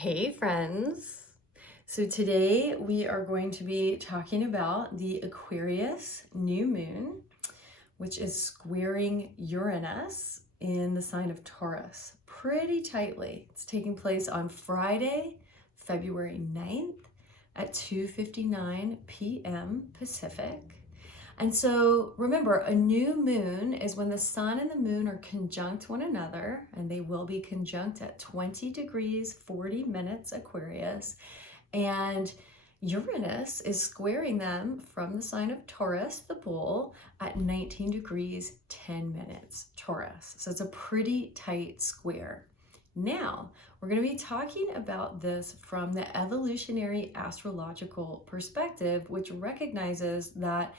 Hey friends! So today we are going to be talking about the Aquarius New Moon, which is squaring Uranus in the sign of Taurus pretty tightly. It's taking place on Friday, February 9th at 2:59 p.m. Pacific. And so remember, a new moon is when the sun and the moon are conjunct one another, and they will be conjunct at 20 degrees, 40 minutes Aquarius. And Uranus is squaring them from the sign of Taurus, the bull, at 19 degrees, 10 minutes Taurus. So it's a pretty tight square. Now, we're going to be talking about this from the evolutionary astrological perspective, which recognizes that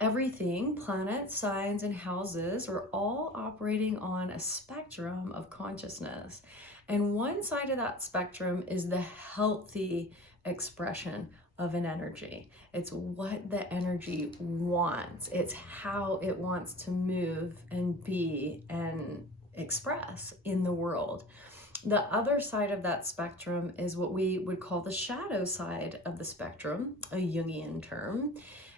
everything, planets, signs, and houses, are all operating on a spectrum of consciousness. And one side of that spectrum is the healthy expression of an energy. It's what the energy wants. It's how it wants to move and be and express in the world. The other side of that spectrum is what we would call the shadow side of the spectrum, a Jungian term.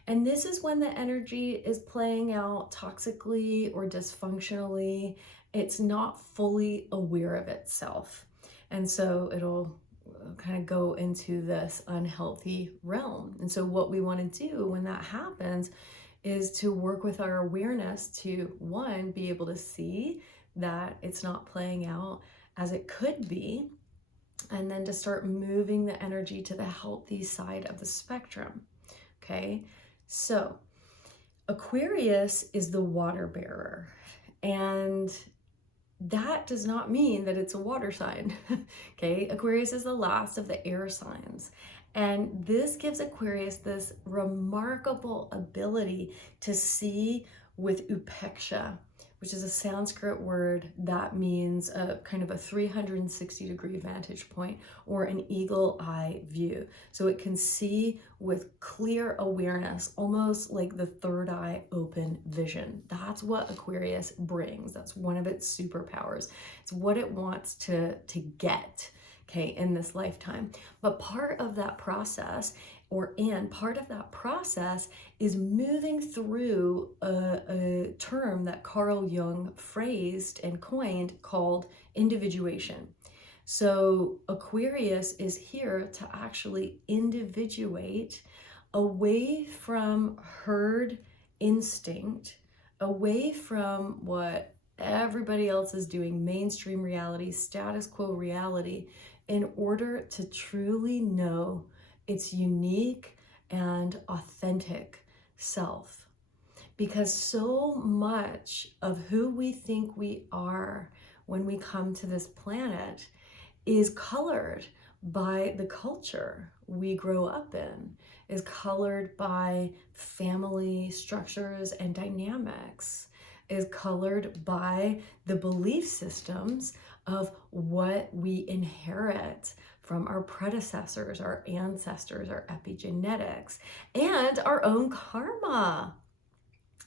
And this is when the energy is playing out toxically or dysfunctionally. It's not fully aware of itself. And so it'll kind of go into this unhealthy realm. And so what we want to do when that happens is to work with our awareness to, one, be able to see that it's not playing out as it could be, and then to start moving the energy to the healthy side of the spectrum. Okay, so Aquarius is the water bearer, and that does not mean that it's a water sign. Okay, Aquarius is the last of the air signs. And this gives Aquarius this remarkable ability to see with upeksha, which is a Sanskrit word that means a kind of a 360-degree vantage point or an eagle eye view. So it can see with clear awareness, almost like the third eye open vision. That's what Aquarius brings. That's one of its superpowers. It's what it wants to get, okay, in this lifetime. But part of that process is moving through a term that Carl Jung phrased and coined called individuation. So Aquarius is here to actually individuate away from herd instinct, away from what everybody else is doing, mainstream reality, status quo reality, in order to truly know its unique and authentic self. Because so much of who we think we are when we come to this planet is colored by the culture we grow up in, is colored by family structures and dynamics, is colored by the belief systems of what we inherit from our predecessors, our ancestors, our epigenetics, and our own karma,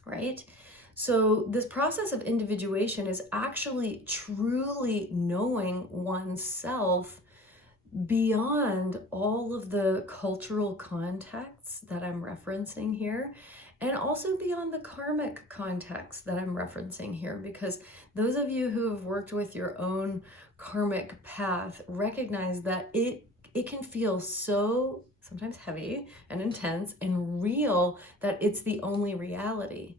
right? So this process of individuation is actually truly knowing oneself beyond all of the cultural contexts that I'm referencing here, and also beyond the karmic context that I'm referencing here, because those of you who have worked with your own karmic path recognize that it can feel so sometimes heavy and intense and real that it's the only reality.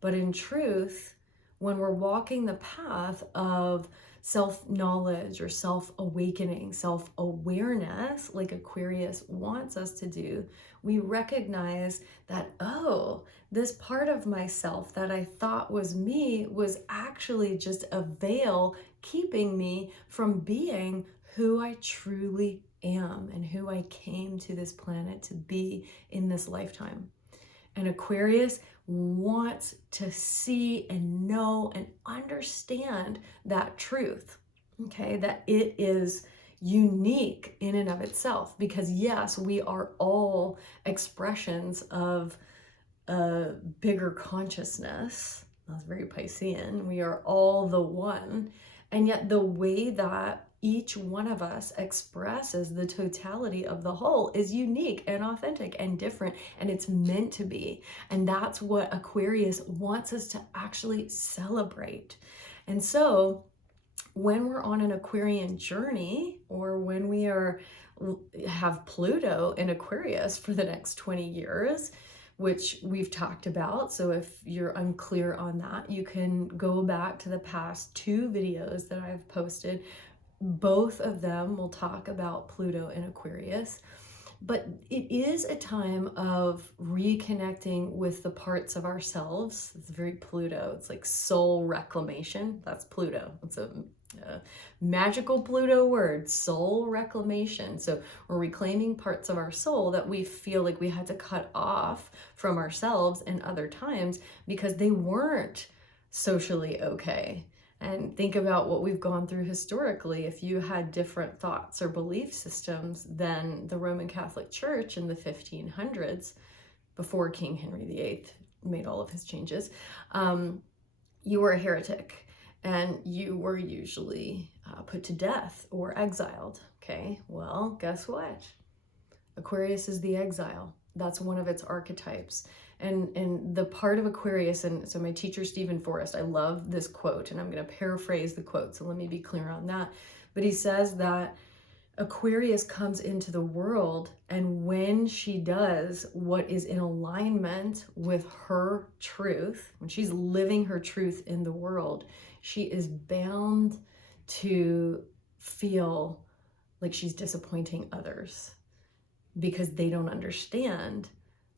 But in truth, when we're walking the path of self-knowledge or self-awakening, self-awareness, like Aquarius wants us to do, we recognize that, oh, this part of myself that I thought was me was actually just a veil keeping me from being who I truly am and who I came to this planet to be in this lifetime. And Aquarius wants to see and know and understand that truth, okay, that it is unique in and of itself. Because yes, we are all expressions of a bigger consciousness. That's very Piscean. We are all the one. And yet the way that each one of us expresses the totality of the whole is unique and authentic and different, and it's meant to be. And that's what Aquarius wants us to actually celebrate. And so when we're on an Aquarian journey, or when we have Pluto in Aquarius for the next 20 years, which we've talked about. So if you're unclear on that, you can go back to the past 2 videos that I've posted. Both of them will talk about Pluto in Aquarius. But it is a time of reconnecting with the parts of ourselves. It's very Pluto. It's like soul reclamation. That's Pluto. It's a magical Pluto word, soul reclamation. So we're reclaiming parts of our soul that we feel like we had to cut off from ourselves in other times because they weren't socially okay. And think about what we've gone through historically. If you had different thoughts or belief systems than the Roman Catholic Church in the 1500s, before King Henry VIII made all of his changes, you were a heretic, and you were usually put to death or exiled. Okay, well, guess what? Aquarius is the exile. That's one of its archetypes. And the part of Aquarius, and so my teacher, Stephen Forrest, I love this quote, and I'm going to paraphrase the quote, so let me be clear on that. But he says that Aquarius comes into the world, and when she does what is in alignment with her truth, when she's living her truth in the world, she is bound to feel like she's disappointing others because they don't understand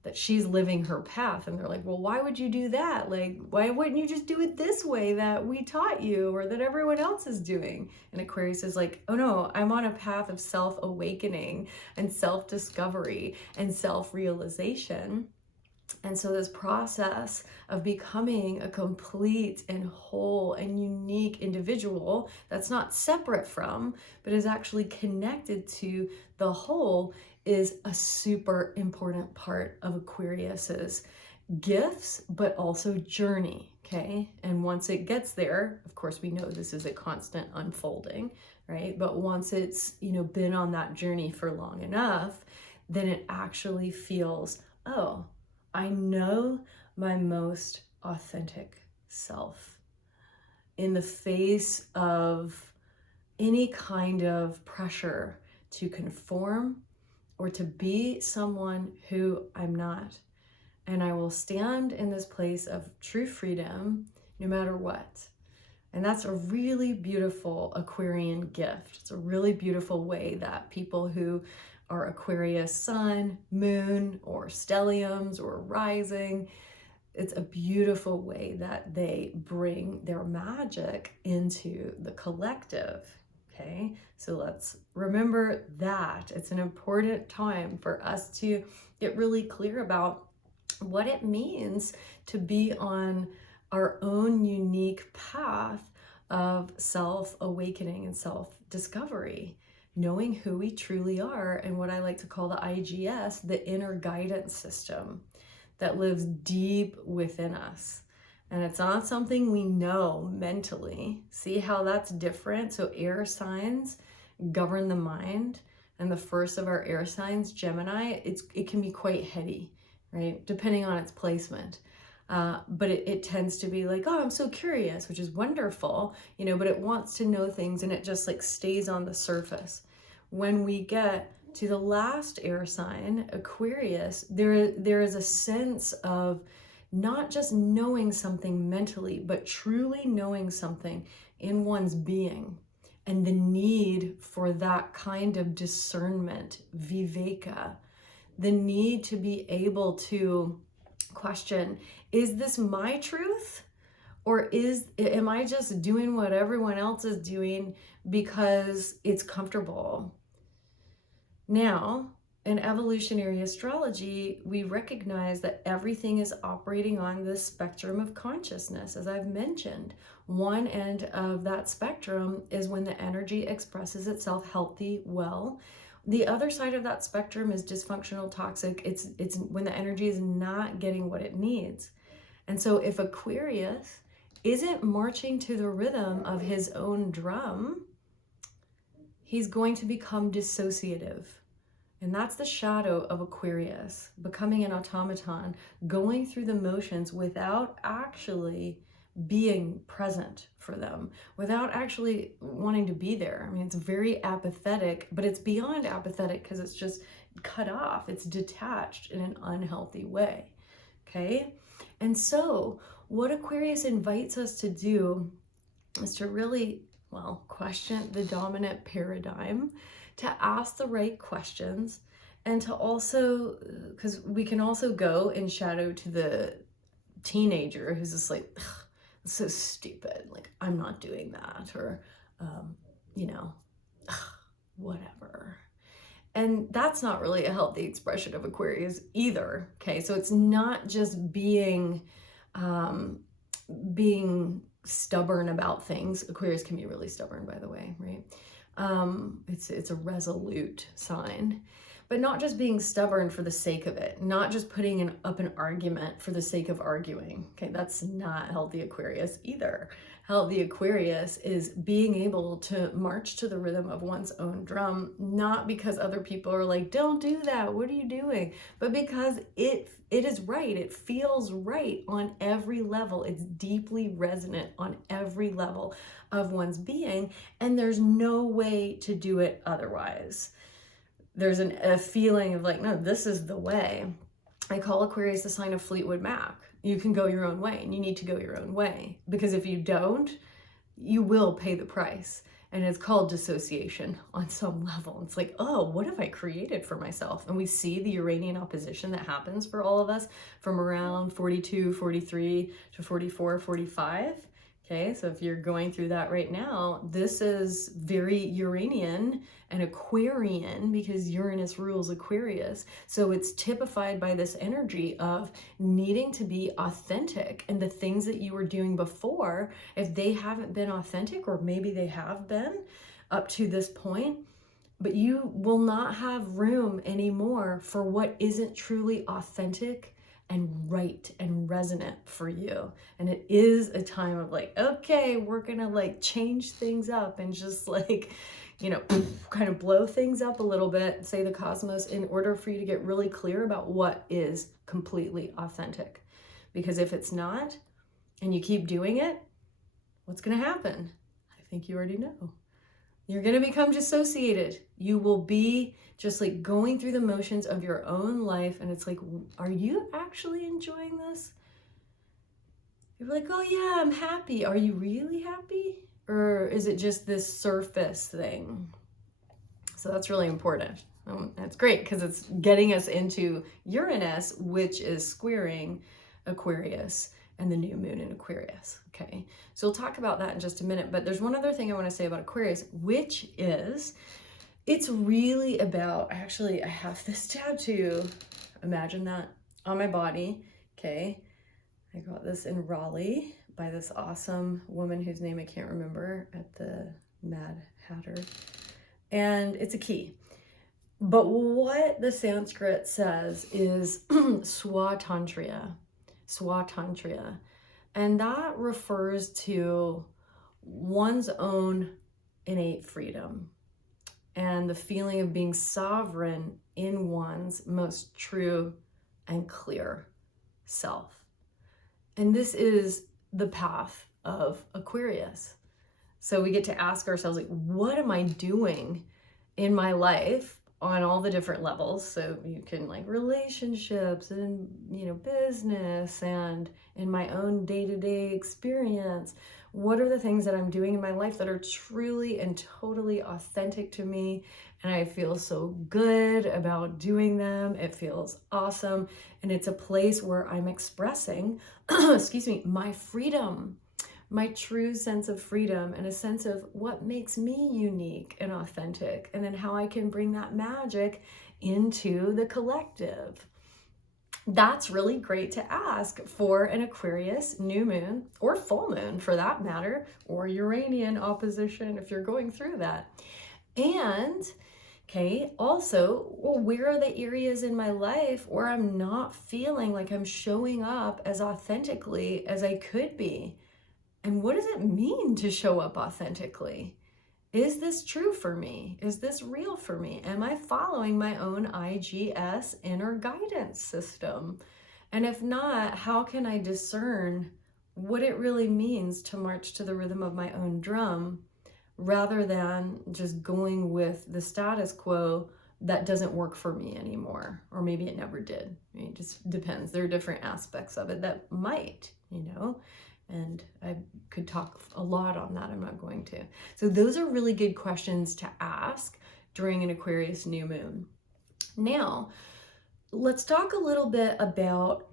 that she's living her path. And they're like, well, why would you do that? Like, why wouldn't you just do it this way that we taught you or that everyone else is doing? And Aquarius is like, oh no, I'm on a path of self-awakening and self-discovery and self-realization. And so this process of becoming a complete and whole and unique individual that's not separate from, but is actually connected to the whole, is a super important part of Aquarius's gifts, but also journey, okay? And once it gets there, of course, we know this is a constant unfolding, right? But once it's, been on that journey for long enough, then it actually feels, oh, I know my most authentic self in the face of any kind of pressure to conform or to be someone who I'm not. And I will stand in this place of true freedom no matter what. And that's a really beautiful Aquarian gift. It's a really beautiful way that people who are Aquarius sun, moon, or stelliums, or rising, it's a beautiful way that they bring their magic into the collective. Okay, so let's remember that. It's an important time for us to get really clear about what it means to be on our own unique path of self-awakening and self-discovery, knowing who we truly are, and what I like to call the IGS, the inner guidance system that lives deep within us. And it's not something we know mentally. See how that's different? So air signs govern the mind, and the first of our air signs, Gemini, it can be quite heady, right? Depending on its placement. But it tends to be like, oh, I'm so curious, which is wonderful, but it wants to know things, and it just like stays on the surface. When we get to the last air sign, Aquarius, there is a sense of not just knowing something mentally, but truly knowing something in one's being, and the need for that kind of discernment, viveka, the need to be able to question, is this my truth? Or am I just doing what everyone else is doing because it's comfortable? Now, in evolutionary astrology, we recognize that everything is operating on the spectrum of consciousness, as I've mentioned. One end of that spectrum is when the energy expresses itself healthy, well. The other side of that spectrum is dysfunctional, toxic. It's when the energy is not getting what it needs. And so if Aquarius isn't marching to the rhythm of his own drum, he's going to become dissociative. And that's the shadow of Aquarius, becoming an automaton, going through the motions without actually being present for them, without actually wanting to be there. I mean, it's very apathetic, but it's beyond apathetic because it's just cut off. It's detached in an unhealthy way. Okay? And so what Aquarius invites us to do is to really, well, question the dominant paradigm, to ask the right questions, and to also, because we can also go in shadow to the teenager who's just like, it's so stupid, like, I'm not doing that, or, you know, whatever. And that's not really a healthy expression of Aquarius either, okay? So it's not just being stubborn about things. Aquarius can be really stubborn, by the way, right? It's a resolute sign, but not just being stubborn for the sake of it, not just putting up an argument for the sake of arguing. Okay, that's not healthy Aquarius either. Healthy Aquarius is being able to march to the rhythm of one's own drum, not because other people are like, don't do that, what are you doing? But because it is right. It feels right on every level. It's deeply resonant on every level of one's being, and there's no way to do it otherwise. There's a feeling of like, no, this is the way. I call Aquarius the sign of Fleetwood Mac. You can go your own way, and you need to go your own way, because if you don't, you will pay the price. And it's called dissociation on some level. It's like, oh, what have I created for myself? And we see the Uranian opposition that happens for all of us from around 42, 43 to 44, 45. Okay, so if you're going through that right now, this is very Uranian and Aquarian, because Uranus rules Aquarius. So it's typified by this energy of needing to be authentic. And the things that you were doing before, if they haven't been authentic, or maybe they have been up to this point, but you will not have room anymore for what isn't truly authentic and right and resonant for you. And it is a time of like, okay, we're gonna like change things up and just like, you know, kind of blow things up a little bit, say the cosmos, in order for you to get really clear about what is completely authentic. Because if it's not, and you keep doing it, what's gonna happen? I think you already know. You're going to become dissociated. You will be just like going through the motions of your own life. And it's like, are you actually enjoying this? You're like, oh yeah, I'm happy. Are you really happy? Or is it just this surface thing? So that's really important. That's great, because it's getting us into Uranus, which is squaring Aquarius and the new moon in Aquarius. Okay, so we'll talk about that in just a minute, but there's one other thing I want to say about Aquarius, which is, it's really about, actually, I have this tattoo, imagine that, on my body. Okay, I got this in Raleigh by this awesome woman whose name I can't remember, at the Mad Hatter, and it's a key. But what the Sanskrit says is swatantriya. Swatantriya. And that refers to one's own innate freedom and the feeling of being sovereign in one's most true and clear self. And this is the path of Aquarius. So we get to ask ourselves, like, what am I doing in my life on all the different levels? So you can, like, relationships and, you know, business, and in my own day-to-day experience. What are the things that I'm doing in my life that are truly and totally authentic to me? And I feel so good about doing them. It feels awesome. And it's a place where I'm expressing, excuse me, my freedom, my true sense of freedom, and a sense of what makes me unique and authentic, and then how I can bring that magic into the collective. That's really great to ask for an Aquarius new moon, or full moon for that matter, or Uranian opposition if you're going through that. And okay, also, well, where are the areas in my life where I'm not feeling like I'm showing up as authentically as I could be? And what does it mean to show up authentically? is this true for me? Is this real for me? Am I following my own IGS inner guidance system? And if not, how can I discern what it really means to march to the rhythm of my own drum rather than just going with the status quo that doesn't work for me anymore? Or maybe it never did. I mean, it just depends. There are different aspects of it that might, and I could talk a lot on that. I'm not going to. So those are really good questions to ask during an Aquarius new moon. Now, let's talk a little bit about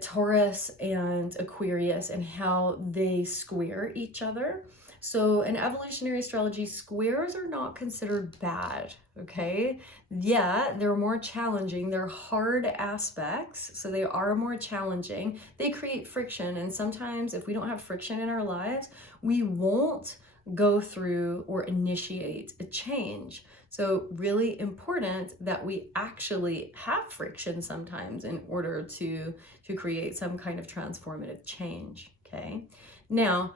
Taurus and Aquarius and how they square each other. So in evolutionary astrology, squares are not considered bad, okay? Yeah, they're more challenging. They're hard aspects, so they are more challenging. They create friction, and sometimes if we don't have friction in our lives, we won't go through or initiate a change. So really important that we actually have friction sometimes in order to create some kind of transformative change, okay? Now,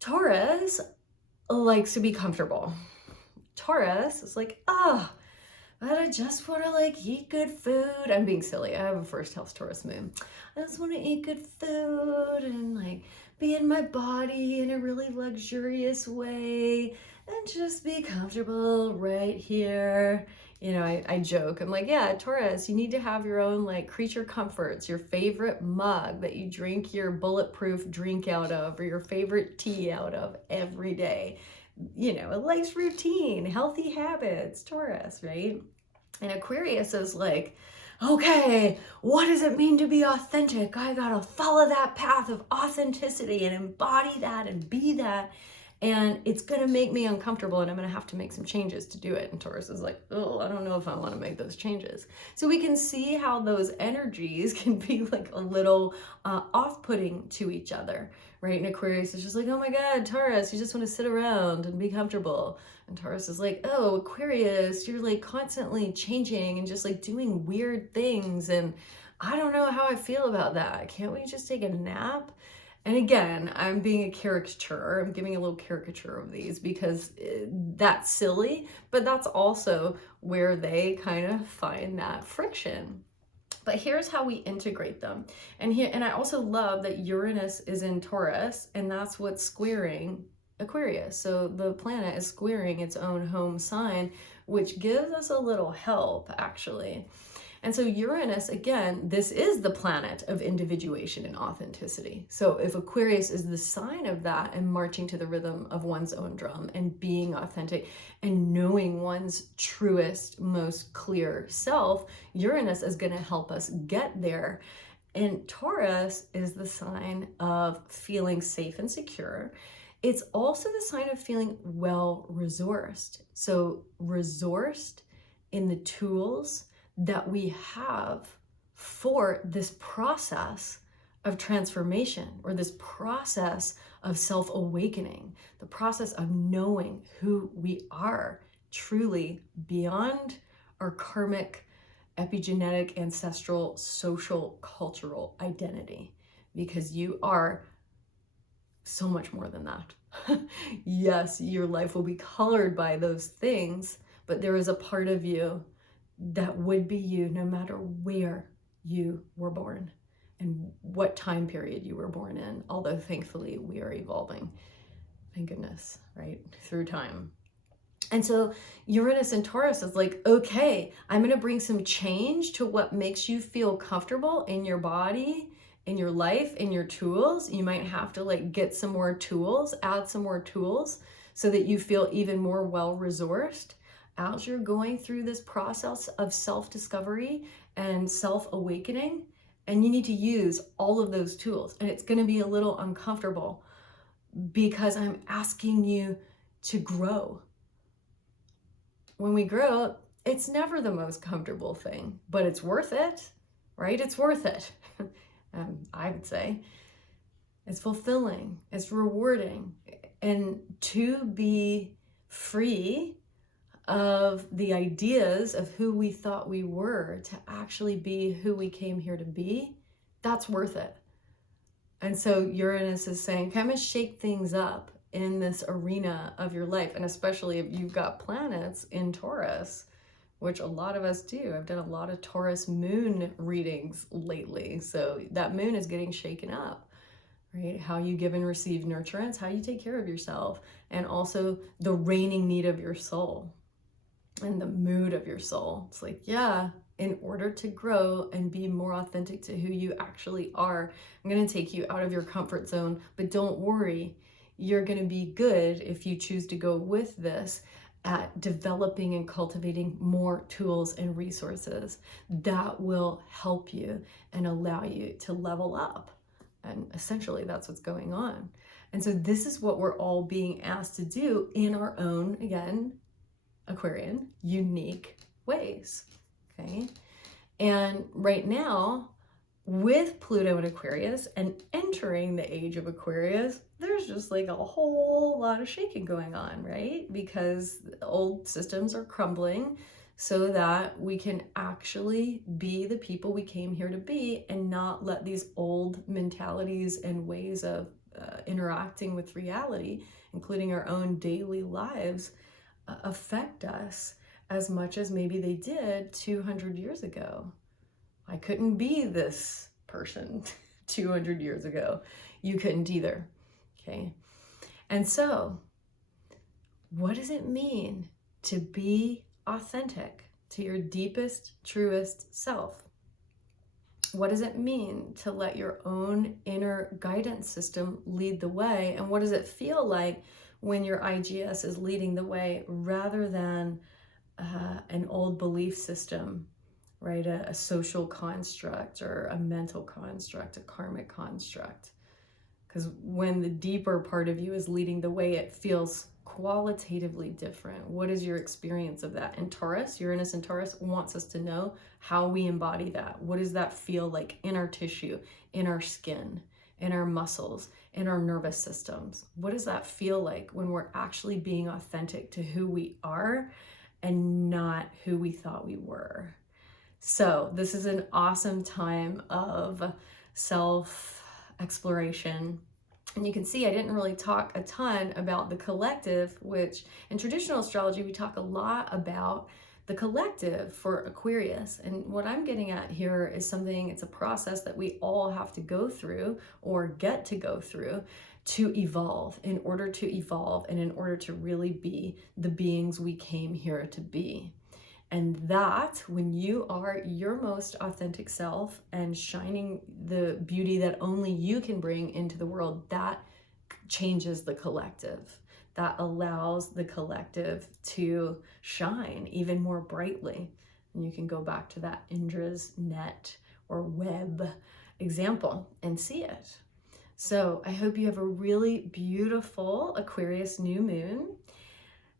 Taurus likes to be comfortable. Taurus is like, but I just want to eat good food. I'm being silly. I have a first house Taurus moon. I just want to eat good food and be in my body in a really luxurious way and just be comfortable right here. I joke. I'm like, yeah, Taurus, you need to have your own creature comforts, your favorite mug that you drink your bulletproof drink out of, or your favorite tea out of every day. A life routine, healthy habits, Taurus, right? And Aquarius is like, okay, what does it mean to be authentic? I gotta follow that path of authenticity and embody that and be that. And it's gonna make me uncomfortable and I'm gonna have to make some changes to do it. And Taurus is like, oh, I don't know if I wanna make those changes. So we can see how those energies can be a little off-putting to each other, right? And Aquarius is just like, oh my God, Taurus, you just wanna sit around and be comfortable. And Taurus is like, oh, Aquarius, you're constantly changing and just doing weird things. And I don't know how I feel about that. Can't we just take a nap? And again, I'm being a caricature. I'm giving a little caricature of these because that's silly, but that's also where they kind of find that friction. But here's how we integrate them. And I also love that Uranus is in Taurus, and that's what's squaring Aquarius. So the planet is squaring its own home sign, which gives us a little help, actually. And so Uranus, again, this is the planet of individuation and authenticity. So if Aquarius is the sign of that and marching to the rhythm of one's own drum and being authentic and knowing one's truest, most clear self, Uranus is going to help us get there. And Taurus is the sign of feeling safe and secure. It's also the sign of feeling well-resourced. So resourced in the tools that we have for this process of transformation, or this process of self-awakening, the process of knowing who we are truly beyond our karmic, epigenetic, ancestral, social, cultural identity, because you are so much more than that. Yes, your life will be colored by those things, but there is a part of you that would be you no matter where you were born and what time period you were born in, although thankfully we are evolving, thank goodness, right, through time. And so Uranus and Taurus is like, okay, I'm going to bring some change to what makes you feel comfortable in your body, in your life, in your tools. You might have to get some more tools, add some more tools so that you feel even more well-resourced as you're going through this process of self-discovery and self-awakening. And you need to use all of those tools. And it's going to be a little uncomfortable because I'm asking you to grow. When we grow, it's never the most comfortable thing, but it's worth it, right? It's worth it. I would say it's fulfilling, it's rewarding, and to be free of the ideas of who we thought we were to actually be who we came here to be, that's worth it. And so Uranus is saying, come and shake things up in this arena of your life. And especially if you've got planets in Taurus, which a lot of us do. I've done a lot of Taurus moon readings lately. So that moon is getting shaken up, right? How you give and receive nurturance, how you take care of yourself, and also the reigning need of your soul and the mood of your soul. It's like, yeah, in order to grow and be more authentic to who you actually are, I'm going to take you out of your comfort zone, but don't worry, you're going to be good if you choose to go with this at developing and cultivating more tools and resources that will help you and allow you to level up. And essentially that's what's going on. And so this is what we're all being asked to do in our own, again, Aquarian, unique ways, okay? And right now, with Pluto in Aquarius and entering the age of Aquarius, there's just like a whole lot of shaking going on, right? Because old systems are crumbling so that we can actually be the people we came here to be and not let these old mentalities and ways of interacting with reality, including our own daily lives, affect us as much as maybe they did 200 years ago. I couldn't be this person 200 years ago. You couldn't either, okay? And so, what does it mean to be authentic to your deepest, truest self? What does it mean to let your own inner guidance system lead the way? And what does it feel like when your IGS is leading the way rather than an old belief system, right? A social construct or a mental construct, a karmic construct. Because when the deeper part of you is leading the way, it feels qualitatively different. What is your experience of that? And Taurus, Uranus and Taurus wants us to know how we embody that. What does that feel like in our tissue, in our skin, in our muscles, in our nervous systems? What does that feel like when we're actually being authentic to who we are and not who we thought we were? So this is an awesome time of self-exploration. And you can see I didn't really talk a ton about the collective, which in traditional astrology, we talk a lot about the collective for Aquarius. And what I'm getting at here is something, it's a process that we all have to go through or get to go through to evolve, in order to evolve and in order to really be the beings we came here to be. And that, when you are your most authentic self and shining the beauty that only you can bring into the world, that changes the collective. That allows the collective to shine even more brightly. And you can go back to that Indra's net or web example and see it. So I hope you have a really beautiful Aquarius new moon,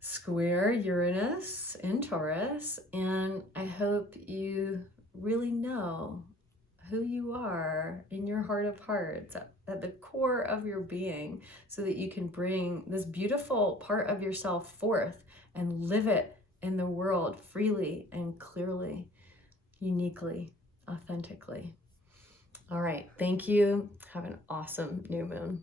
square Uranus in Taurus, and I hope you really know who you are in your heart of hearts, at the core of your being, so that you can bring this beautiful part of yourself forth and live it in the world freely and clearly, uniquely, authentically. All right, thank you. Have an awesome new moon.